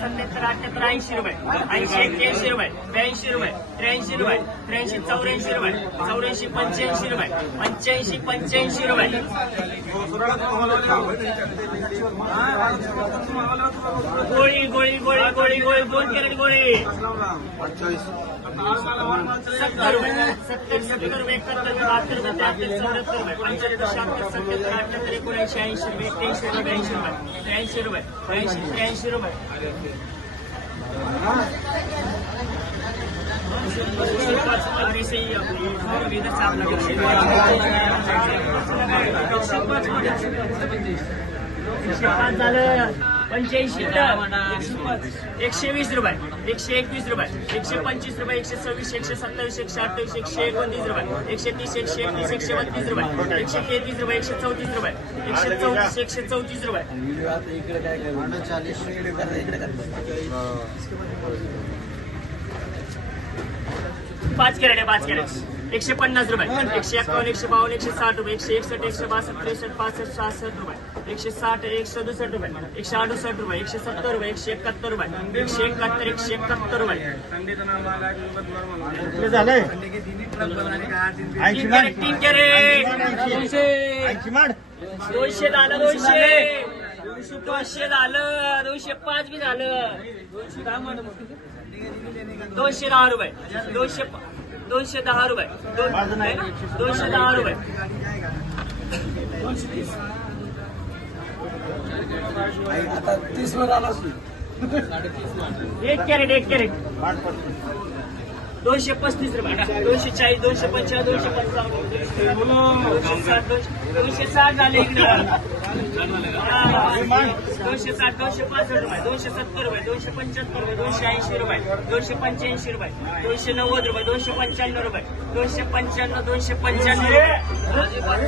सत्याहत्तर अठ्याहत्तर ऐंशी रुपये. ऐंशी एक्क्याऐंशी रुपये. ब्याऐंशी रुपये. त्र्याऐंशी रुपये. त्र्याऐंशी चौऱ्याऐंशी रुपये. चौऱ्याऐंशी पंच्याऐंशी रुपये. पंच्याऐंशी पंच्याऐंशी रुपये. गोळी गोळी गोळी. गोळी गोळी दोन कॅरेट गोळी सत्तर रुपये सत्तर सत्तर रुपये एकाहत्तर रुपये बहात्तर रुपये त्र्याहत्तर चौऱ्याहत्तर रुपये पंच्याहत्तर शहात्तर सत्याहत्तर अठ्याहत्तर एकोणऐंशी ऐंशी रुपये एक्क्याऐंशी रुपये ब्याऐंशी रुपये त्र्याऐंशी रुपये त्र्याऐंशी त्र्याऐंशी रुपये अरे सही आपली इथं एकशे पाच झालं पंच्याऐंशी एकशे वीस रुपये एकशे एकवीस रुपये एकशे पंचवीस रुपये एकशे सव्वीस एकशे सत्तावीस एकशे अठ्ठावीस एकशे एकोणतीस रुपये एकशे तीस एकशे एकतीस एकशे बत्तीस रुपये एकशे तेहतीस रुपये एकशे चौतीस रुपये एकशे चौतीस एकशे चौतीस रुपये. पाच कॅरेट आहे पाच कॅरेट. एकशे पन्नास रुपये. एकशे एकावन्न एकशे बावन्न एकशे साठ रुपये. एकशे एकसष्ट एकशे बासष्ट त्रेसष्ट पासष्ट सहासष्ट रुपये. एकशे साठ एकशे सदुसष्ट रुपये. एकशे अडुसष्ट रुपये. एकशे सत्तर रुपये. एकशे एकाहत्तर रुपये. एकशे एकाहत्तर एकशे एकाहत्तर रुपये. तीन कॅरेट दोनशे झालं दोनशे. दोनशे झालं दोनशे पाच बी झालं. दोनशे दहा रुपये. दोनशे दोनशे दहा रुपये? दोनशे दहा रुपये. आता तीस वर आला एक कॅरेट एक कॅरेट. दोनशे पस्तीस रुपये. दोनशे चाळीस दोनशे पंचाळीस दोनशे पंचावन्न. दोनशे साठ दोनशे दोनशे साठ झाले इकडे. दोनशे साठ दोनशे पासष्ट रुपये दोनशे सत्तर रुपये दोनशे पंच्याहत्तर रुपये दोनशे ऐंशी रुपये दोनशे पंच्याऐंशी रुपये दोनशे नव्वद रुपये दोनशे पंच्याण्णव रुपये दोनशे पंच्याण्णव दोनशे पंच्याण्णव रुपये.